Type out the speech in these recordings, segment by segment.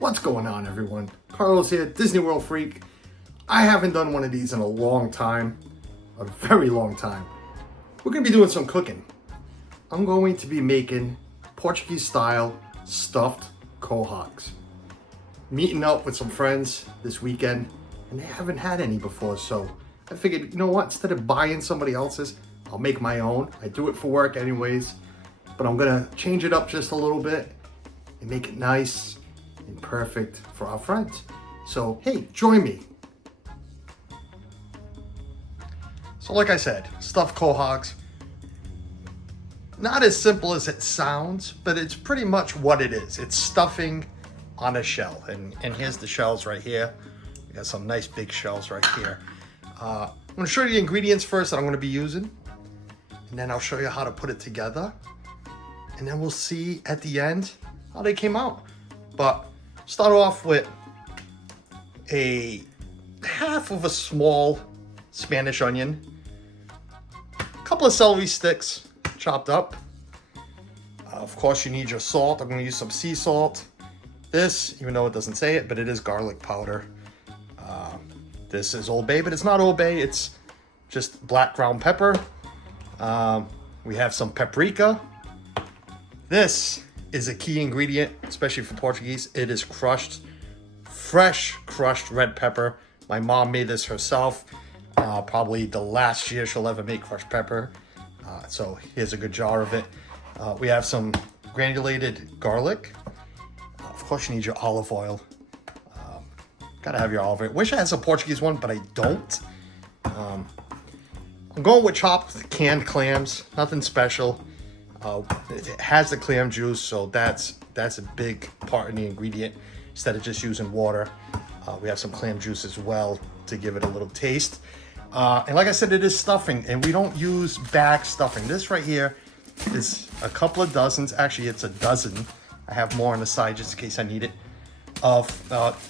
What's going on, everyone? Carlos here, Disney World Freak. I haven't done one of these in a long time, a very long time. We're gonna be doing some cooking. I'm going to be making Portuguese style stuffed quahogs. Meeting up with some friends this weekend, and they haven't had any before, so I figured, you know what, instead of buying somebody else's, I'll make my own. I do it for work anyways, but I'm gonna change it up just a little bit and make it nice and perfect for our friends. So, hey, join me. So like I said, stuffed quahogs. Not as simple as it sounds, but it's pretty much what it is. It's stuffing on a shell. And here's the shells right here. We got some nice big shells right here. I'm gonna show you the ingredients first that I'm gonna be using. And then I'll show you how to put it together. And then we'll see at the end how they came out. But start off with a half of a small Spanish onion, a couple of celery sticks chopped up. Of course, you need your salt. I'm going to use some sea salt. This, even though it doesn't say it, but it is garlic powder. This is Old Bay, but it's not Old Bay. It's just black ground pepper. We have some paprika. This is a key ingredient, especially for Portuguese. It is crushed, fresh crushed red pepper. My mom made this herself. Probably the last year she'll ever make crushed pepper. So here's a good jar of it. We have some granulated garlic. Of course you need your olive oil. Gotta have your olive oil. Wish I had some Portuguese one, but I don't. I'm going with chopped canned clams, nothing special. It has the clam juice, so that's a big part in the ingredient instead of just using water. We have some clam juice as well to give it a little taste. And like I said, it is stuffing, and we don't use bag stuffing. This right here is a couple of dozens. Actually, it's a dozen. I have more on the side just in case I need it. Of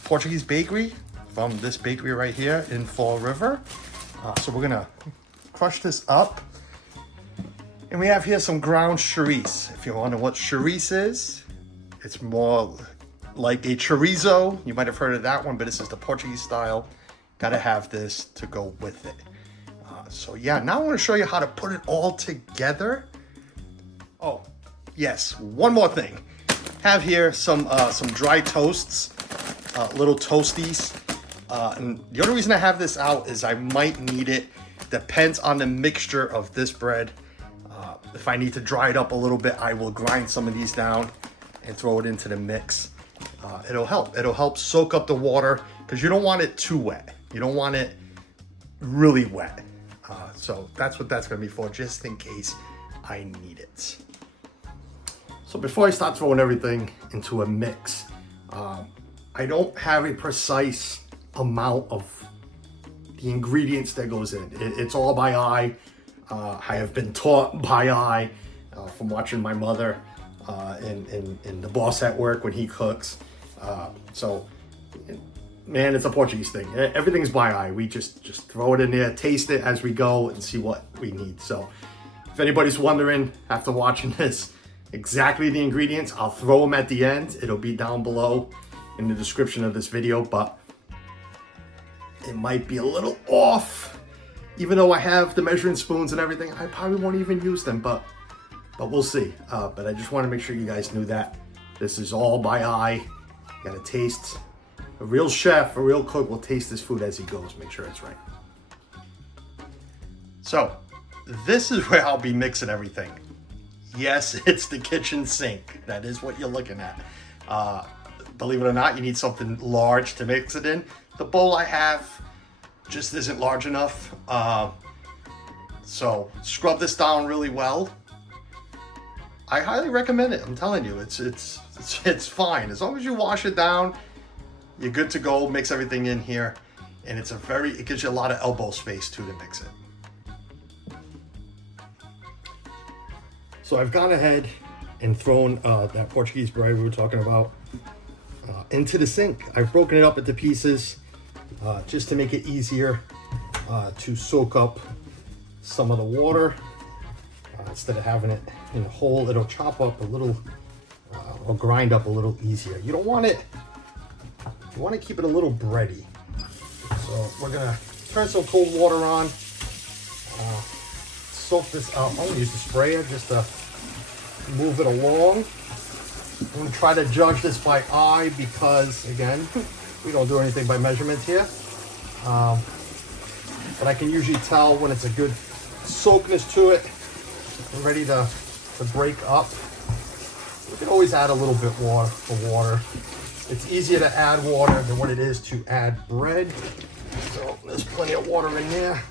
Portuguese bakery from this bakery right here in Fall River. So we're gonna crush this up. And we have here some ground chourico. If you wonder what chourico is, it's more like a chorizo. You might have heard of that one, but this is the Portuguese style. Gotta have this to go with it. So yeah, now I wanna show you how to put it all together. Oh, yes, one more thing. Have here some dry toasts, little toasties. And the only reason I have this out is I might need it. Depends on the mixture of this bread. If I need to dry it up a little bit, I will grind some of these down and throw it into the mix. It'll help. It'll help soak up the water because you don't want it too wet. You don't want it really wet. So that's what that's going to be for, just in case I need it. So before I start throwing everything into a mix, I don't have a precise amount of the ingredients that goes in. It's all by eye. I have been taught by eye from watching my mother and the boss at work when he cooks. So, man, it's a Portuguese thing. Everything's by eye. We just throw it in there, taste it as we go, and see what we need. So, if anybody's wondering after watching this exactly the ingredients, I'll throw them at the end. It'll be down below in the description of this video, but it might be a little off. Even though I have the measuring spoons and everything, I probably won't even use them, but we'll see. But I just want to make sure you guys knew that. This is all by eye. You gotta taste. A real chef, a real cook will taste this food as he goes, make sure it's right. So, this is where I'll be mixing everything. Yes, it's the kitchen sink. That is what you're looking at. Believe it or not, you need something large to mix it in. The bowl I have just isn't large enough. So scrub this down really well. I highly recommend it. I'm telling you, it's fine. As long as you wash it down, you're good to go. Mix everything in here. And it gives you a lot of elbow space too to mix it. So I've gone ahead and thrown that Portuguese bread we were talking about into the sink. I've broken it up into pieces just to make it easier to soak up some of the water. Instead of having it in a hole, it'll chop up a little or grind up a little easier. You don't want it you want to keep it a little bready. So we're gonna turn some cold water on. Soak this up. I'm gonna use the sprayer just to move it along. I'm gonna try to judge this by eye because, again, we don't do anything by measurement here. But I can usually tell when it's a good soakness to it. I'm ready to break up. You can always add a little bit more of water. It's easier to add water than what it is to add bread. So there's plenty of water in there.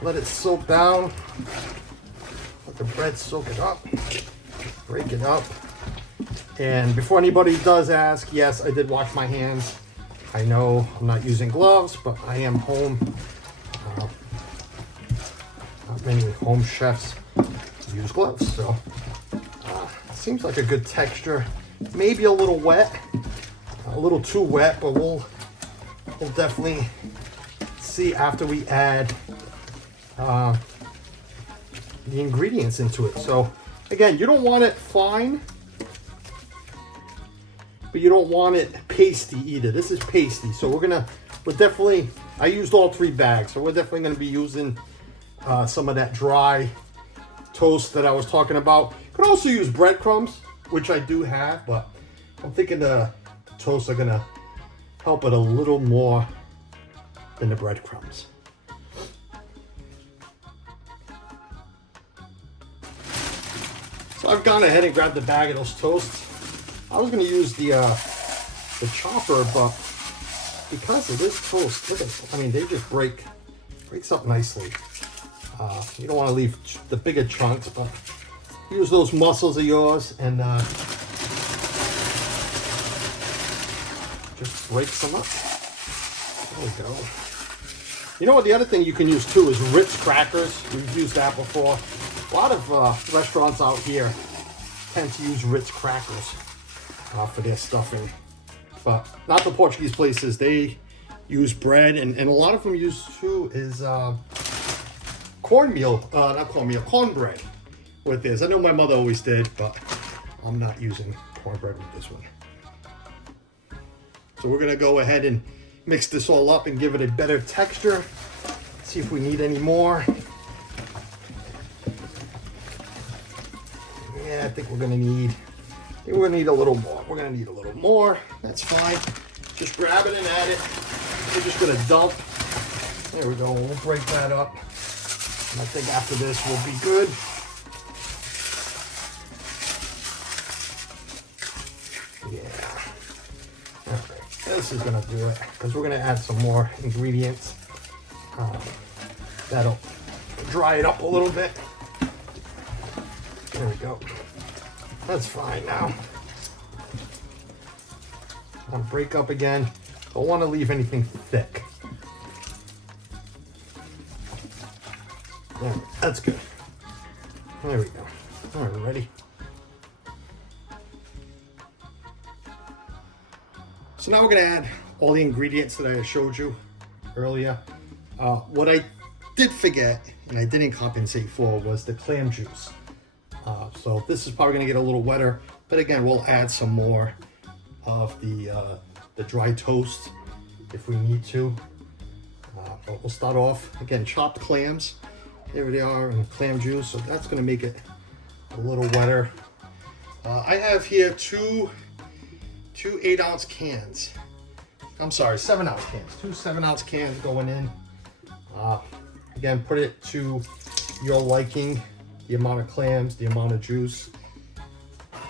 Let it soak down. Let the bread soak it up. Break it up. And before anybody does ask, yes, I did wash my hands. I know I'm not using gloves, but I am home. Not many home chefs use gloves, so seems like a good texture. Maybe a little wet, a little too wet, but we'll definitely see after we add the ingredients into it. So again, you don't want it fine, but you don't want it pasty either. This is pasty, so we're definitely, I used all 3 bags, so we're definitely going to be using some of that dry toast that I was talking about. You could also use breadcrumbs, which I do have, but I'm thinking the toasts are gonna help it a little more than the breadcrumbs. So I've gone ahead and grabbed the bag of those toasts. I was gonna use the chopper, but because of this toast, look at, I mean, they just breaks up nicely. You don't want to leave the bigger chunks, but use those muscles of yours and just break some up. There we go. You know what? The other thing you can use too is Ritz crackers. We've used that before. A lot of restaurants out here tend to use Ritz crackers for their stuffing, but not the Portuguese places. They use bread, and a lot of them use too is cornbread with this. I know my mother always did, but I'm not using cornbread with this one. So we're gonna go ahead and mix this all up and give it a better texture. See if we need any more. Yeah, I think we're gonna need a little more. We're gonna need a little more. That's fine. Just grab it and add it. We're just gonna dump. There we go. We'll break that up. And I think after this we'll be good. Yeah. Okay. This is gonna do it because we're gonna add some more ingredients. That'll dry it up a little bit. There we go. That's fine now. I'll break up again. Don't want to leave anything thick. There, that's good. There we go. All right, ready? So now we're gonna add all the ingredients that I showed you earlier. What I did forget, and I didn't compensate for, was the clam juice. So this is probably gonna get a little wetter, but again, we'll add some more of the dry toast if we need to. But we'll start off, again, chopped clams. There they are in clam juice, so that's gonna make it a little wetter. I have here two 8-ounce cans. I'm sorry, 7-ounce cans. 2 7-ounce cans going in. Again, put it to your liking, the amount of clams, the amount of juice.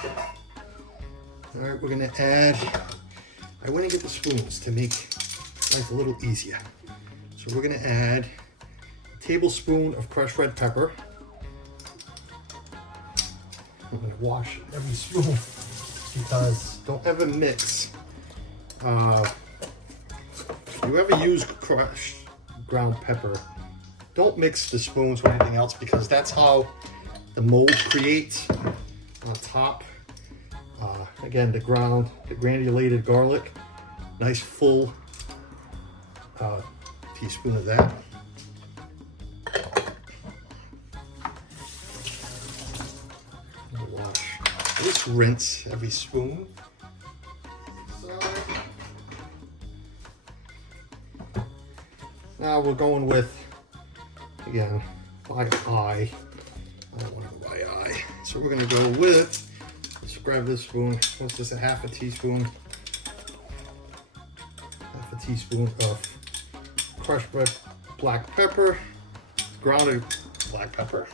All right, we're gonna add, I went and get the spoons to make life a little easier. So we're gonna add a tablespoon of crushed red pepper. I'm gonna wash every spoon because don't ever mix. If you ever use crushed ground pepper, don't mix the spoons with anything else because that's how the mold creates on top. Again, the granulated garlic, nice full teaspoon of that. Wash, just rinse every spoon. Now we're going with, again, by eye. I don't want to go by eye. So we're going to go with, let's grab this spoon. What's this, a half a teaspoon? Half a teaspoon of crushed black pepper, grounded black pepper.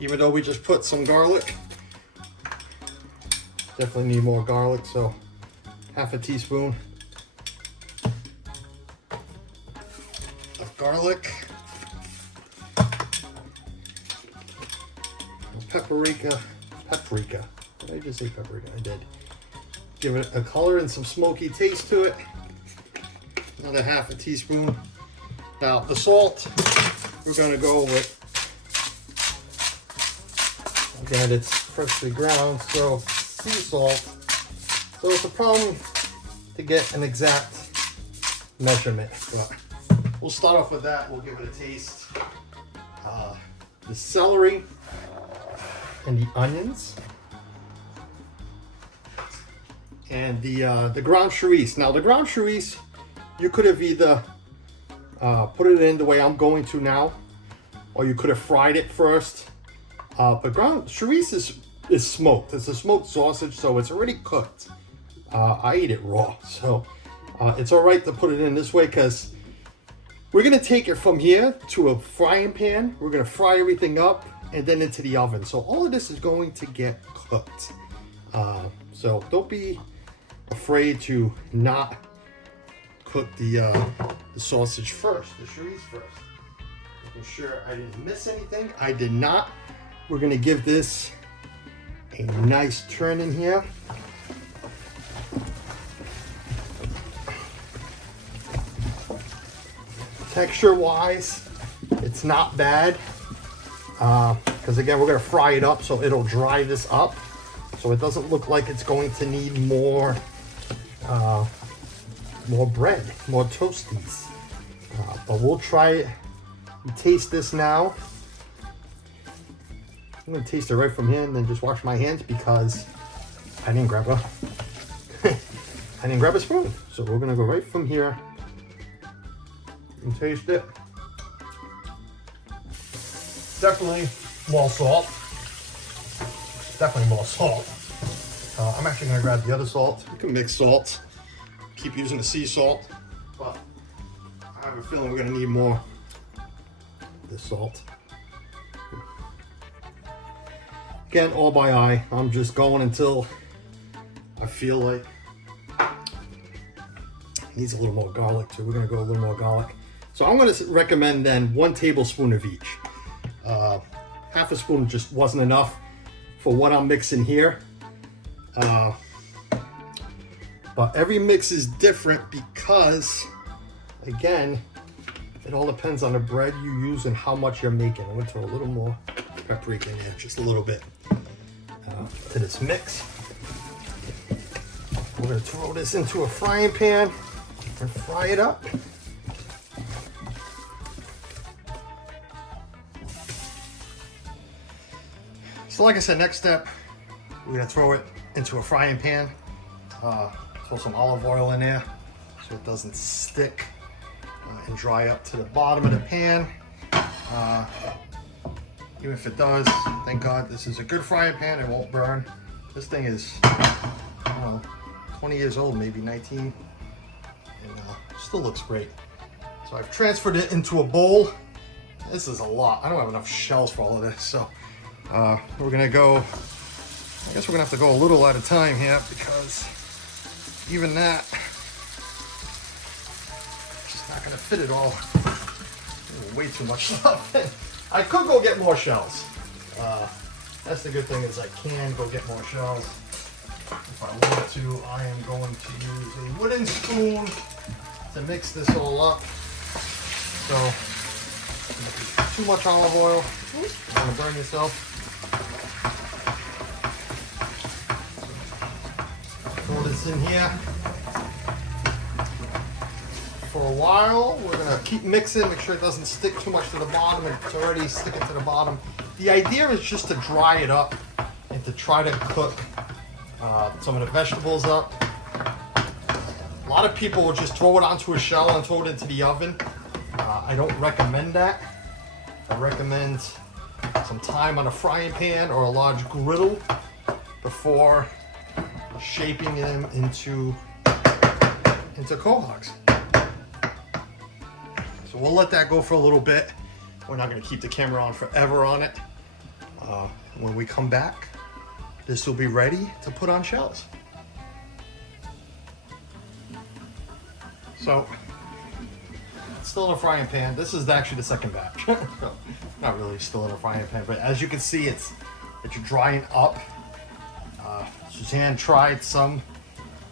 Even though we just put some garlic, definitely need more garlic, so half a teaspoon of garlic. Paprika. Did I just say paprika? I did. Give it a color and some smoky taste to it. Another half a teaspoon. Now the salt, we're going to go with, again, it's freshly ground, so sea salt. So it's a problem to get an exact measurement, but we'll start off with that. We'll give it a taste. The celery and the onions, and the ground chourico. Now the ground chourico, you could have either put it in the way I'm going to now, or you could have fried it first. But ground chourico is smoked. It's a smoked sausage, so it's already cooked. I eat it raw, so it's all right to put it in this way, because we're gonna take it from here to a frying pan. We're gonna fry everything up and then into the oven. So all of this is going to get cooked. So don't be afraid to not cook the sausage first, the chourico first. Making sure I didn't miss anything. I did not. We're gonna give this a nice turn in here. Texture wise, it's not bad. Because again, we're gonna fry it up, so it'll dry this up. So it doesn't look like it's going to need more bread, more toasties. But we'll try it and taste this now. I'm gonna taste it right from here and then just wash my hands because I didn't grab a I didn't grab a spoon. So we're gonna go right from here and taste it. Definitely more salt. Definitely more salt. I'm actually gonna grab the other salt. You can mix salt. Keep using the sea salt, but I have a feeling we're gonna need more of this salt. Again, all by eye. I'm just going until I feel like it needs a little more garlic too. We're gonna go a little more garlic. So I'm gonna recommend then 1 tablespoon of each. Half a spoon just wasn't enough for what I'm mixing here. But every mix is different because, again, it all depends on the bread you use and how much you're making. I'm gonna throw a little more paprika in there, just a little bit, to this mix. We're gonna throw this into a frying pan and fry it up. So like I said, next step, we're gonna throw it into a frying pan. Throw some olive oil in there so it doesn't stick and dry up to the bottom of the pan. Even if it does, thank God this is a good frying pan, it won't burn. This thing is, I don't know, 20 years old, maybe 19, and still looks great. So I've transferred it into a bowl. This is a lot. I don't have enough shells for all of this, so we're gonna go, I guess we're gonna have to go a little at a time here because even that, just not gonna fit it all. Way too much stuff. I could go get more shells. That's the good thing is I can go get more shells. If I want to, I am going to use a wooden spoon to mix this all up. So, too much olive oil. You're gonna burn yourself. Throw this in here. For a while, we're gonna keep mixing, make sure it doesn't stick too much to the bottom. It's already sticking to the bottom. The idea is just to dry it up and to try to cook some of the vegetables up. A lot of people will just throw it onto a shell and throw it into the oven. I don't recommend that. I recommend some time on a frying pan or a large griddle before shaping them into quahogs. So we'll let that go for a little bit. We're not going to keep the camera on forever on it. When we come back, this will be ready to put on shells. So, it's still in a frying pan. This is actually the second batch. Not really still in a frying pan, but as you can see, it's drying up. Suzanne tried some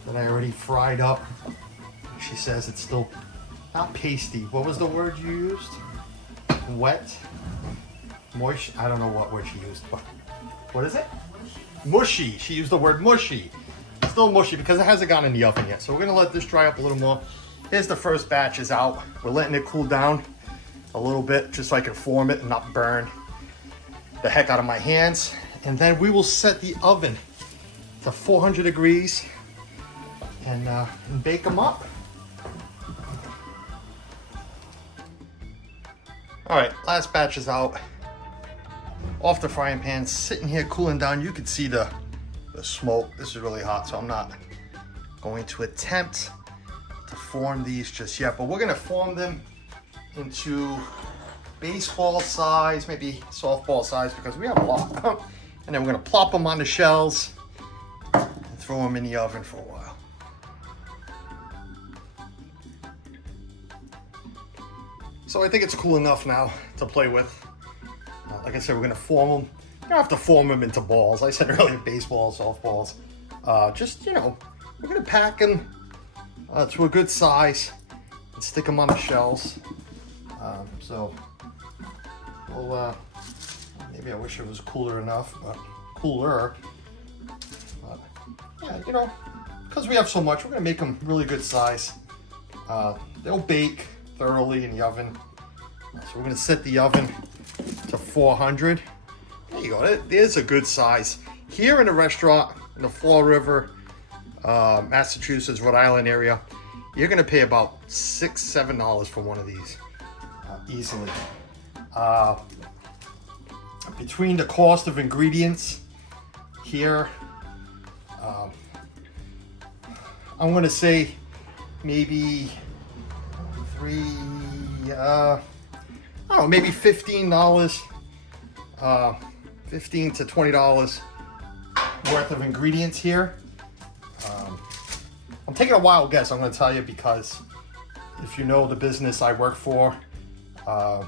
that I already fried up. She says it's still not pasty. What was the word you used? Wet? Moist? I don't know what word she used, but what is it? Mushy. She used the word mushy. Still mushy because it hasn't gone in the oven yet. So we're gonna let this dry up a little more. Here's the first batch is out. We're letting it cool down a little bit just so I can form it and not burn the heck out of my hands. And then we will set the oven to 400 degrees and bake them up. All right, last batch is out. Off the frying pan, sitting here cooling down. You can see the smoke. This is really hot, so I'm not going to attempt to form these just yet, but we're gonna form them into baseball size, maybe softball size, because we have a lot. And then we're gonna plop them on the shells and throw them in the oven for a while. So I think it's cool enough now to play with. Like I said, we're gonna form them. You don't have to form them into balls. I said earlier, baseball, softballs. Just, you know, we're gonna pack them to a good size and stick them on the shells. So we'll, maybe I wish it was cooler enough, but cooler. But yeah, you know, because we have so much, we're gonna make them really good size. They'll bake thoroughly in the oven. So we're gonna set the oven to 400. There you go, there's a good size. Here in the restaurant, in the Fall River, Massachusetts, Rhode Island area, you're gonna pay about $6, $7 for one of these, easily. Between the cost of ingredients here, I'm gonna say maybe I don't know, maybe $15, $15 to $20 worth of ingredients here. I'm taking a wild guess, I'm going to tell you, because if you know the business I work for, I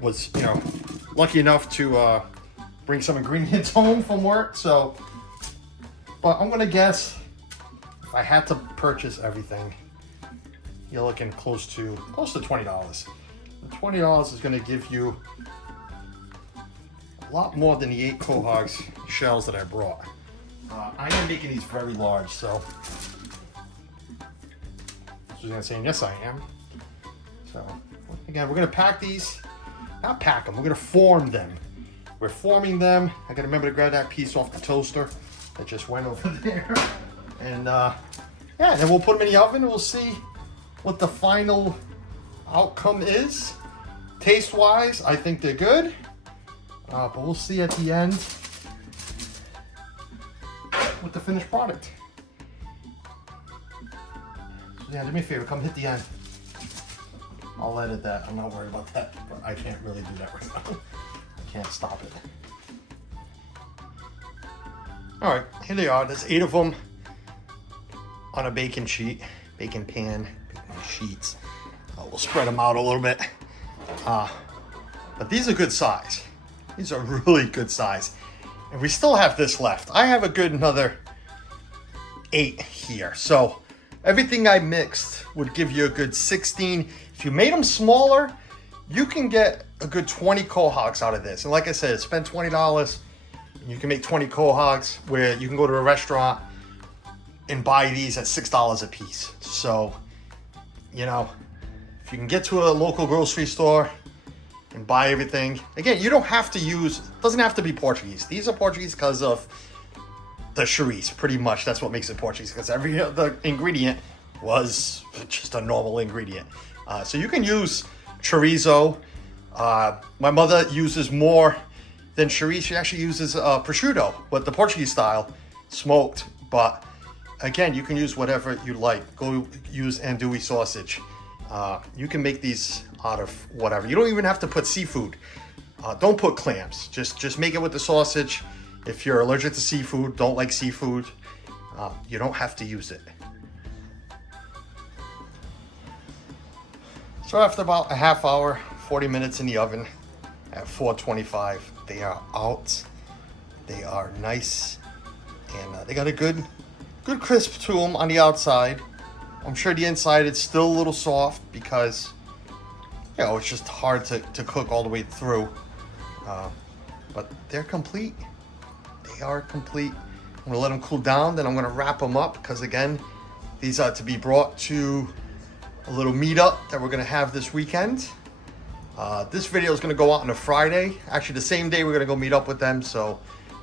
was, you know, lucky enough to bring some ingredients home from work. So, but I'm going to guess if I had to purchase everything, you're looking close to $20. And $20 is going to give you a lot more than the 8 quahogs shells that I brought. I am making these very large, so Suzanne's saying yes, I am. So again, we're going to pack these, not pack them. We're going to form them. We're forming them. I got to remember to grab that piece off the toaster that just went over there, and yeah, and then we'll put them in the oven and we'll see what the final outcome is. Taste wise, I think they're good, but we'll see at the end with the finished product. So yeah, do me a favor, come hit the end. I'll edit that, I'm not worried about that, but I can't really do that right now. I can't stop it. All right, here they are. There's 8 of them on a baking sheet, baking pan, baking sheets. We'll spread them out a little bit. But these are good size. These are really good size. And we still have this left. I have a good another 8 here. So everything I mixed would give you a good 16. If you made them smaller, you can get a good 20 quahogs out of this. And like I said, spend $20 and you can make 20 quahogs, where you can go to a restaurant and buy these at $6 a piece. So, you know, if you can get to a local grocery store and buy everything. Again, you don't have to use, doesn't have to be Portuguese. These are Portuguese because of the chorizo, pretty much. That's what makes it Portuguese, because every other ingredient was just a normal ingredient. So you can use chorizo. My mother uses more than chorizo. She actually uses prosciutto, but the Portuguese style, smoked. But again, you can use whatever you like. Go use andouille sausage. You can make these out of whatever. You don't even have to put seafood. Don't put clams. Just make it with the sausage. If you're allergic to seafood, don't like seafood, you don't have to use it. So after about a half hour, 40 minutes in the oven at 425, they are out. They are nice, and they got a good crisp to them on the outside. I'm sure the inside it's still a little soft because, you know, it's just hard to cook all the way through. But they're complete. They are complete. I'm gonna let them cool down, then I'm gonna wrap them up, because again, these are to be brought to a little meetup that we're gonna have this weekend. This video is gonna go out on a Friday. Actually, the same day we're gonna go meet up with them, so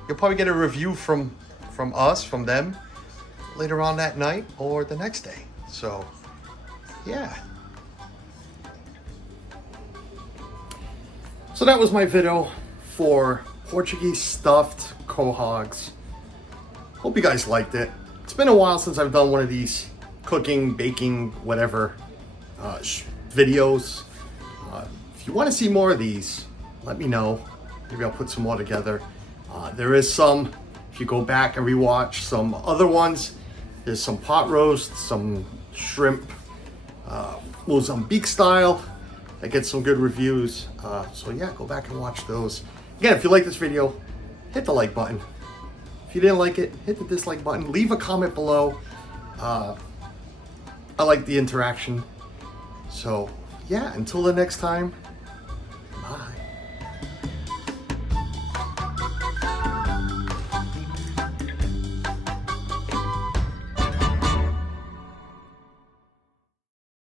you'll probably get a review from them later on that night or the next day. So, yeah. So that was my video for Portuguese stuffed quahogs. Hope you guys liked it. It's been a while since I've done one of these cooking, baking, whatever videos. If you want to see more of these, let me know. Maybe I'll put some more together. There is some, if you go back and rewatch some other ones, there's some pot roast, some shrimp, Mozambique style, that gets some good reviews. So yeah, go back and watch those. Again, if you like this video, hit the like button. If you didn't like it, hit the dislike button. Leave a comment below. I like the interaction. So yeah, until the next time,